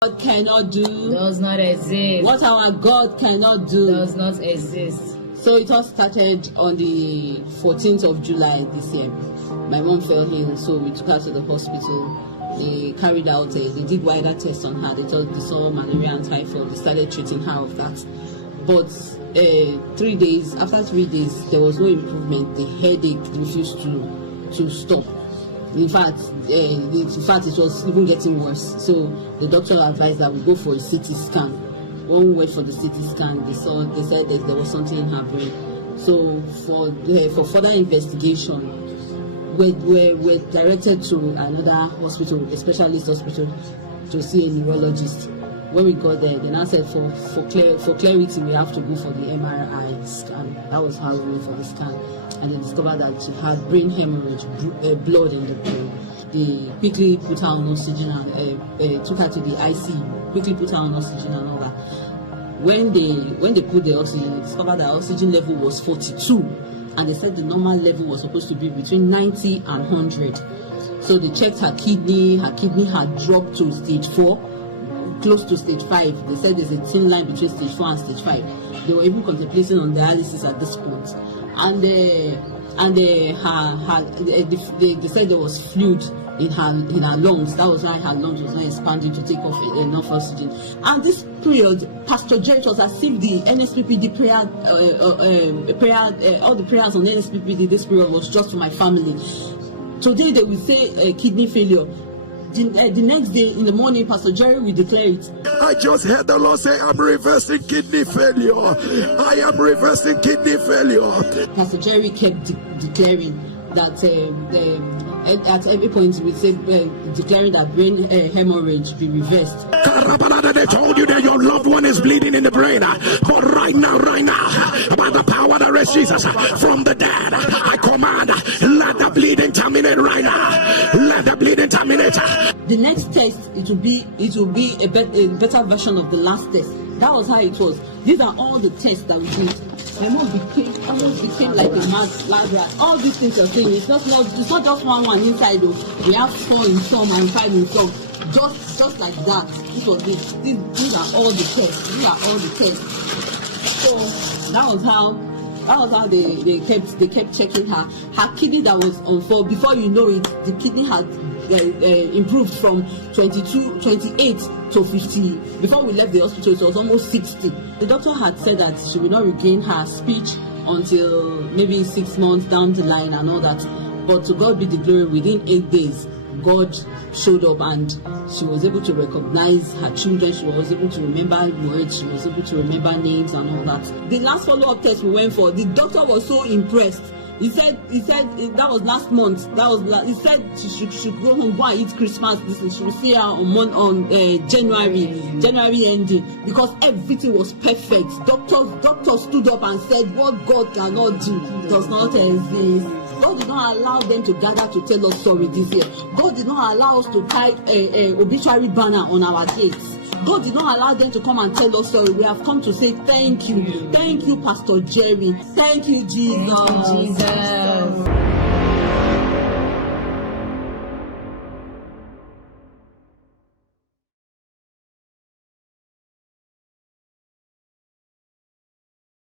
God cannot do does not exist. what our God cannot do Does not exist. So it all started on the 14th of July this year. My mom fell ill, so we took her to the hospital. They carried out, they did wider tests on her. They saw malaria and typhoid. They started treating her of that. But 3 days, after 3 days, there was no improvement. The headache refused to stop. In fact, it was even getting worse. So the doctor advised that we go for a CT scan. When we went for the CT scan, they said that there was something in her brain. So for further investigation, we're directed to another hospital, a specialist hospital, to see a neurologist. When we got there, they now said for clarity we have to go for the MRI scan. That was how we went for the scan, and they discovered that she had brain hemorrhage, blood in the brain. They quickly put her on oxygen and took her to the ICU. Quickly put her on oxygen and all that. When they put the oxygen, they discovered that oxygen level was 42, and they said the normal level was supposed to be between 90 and 100. So they checked her kidney. Her kidney had dropped to stage 4, close to stage 5. They said there's a thin line between stage 4 and stage 5. They were even contemplating on dialysis at this point, and they said there was fluid in her lungs. That was why her lungs was not expanding to take off enough oxygen. And this period, Pastor Jerry, was as if the NSPPD prayer, all the prayers on NSPPD this period was just for my family. Today they will say kidney failure. The next day in the morning, Pastor Jerry will declare it. I just heard the Lord say, I'm reversing kidney failure. I am reversing kidney failure. Pastor Jerry kept declaring that at every point he would say, declaring that brain hemorrhage be reversed. They told you that your loved one is bleeding in the brain. But right now, by the power that raised Jesus from the dead, I command, let the bleeding terminate right now. Let the bleeding terminate. The next test, it will be a better version of the last test. That was how it was. These are all the tests that we did. My mom almost became like a mad ladder. All these things you're saying, it's not just one inside though. We have 4 in some and 5 in some. Just like that. These are all the tests. These are all the tests. So that was how they kept checking her. Her kidney that was on 4, before you know it, the kidney had improved from 28 to 50. Before we left the hospital, it was almost 60. The doctor had said that she will not regain her speech until maybe 6 months down the line and all that. But to God be the glory, within 8 days, God showed up and she was able to recognize her children. She was able to remember words. She was able to remember names and all that. The last follow-up test we went for, the doctor was so impressed. He said that was last month. He said she should go home, go and eat Christmas. She will see her on January ending, because everything was perfect. Doctors stood up and said, what God cannot do does not exist. God did not allow them to gather to tell us sorry this year. God did not allow us to tie a obituary banner on our gates. God did not allow them to come and tell us sorry. We have come to say thank you. Thank you, Pastor Jerry. Thank you, Jesus. Thank you, Jesus.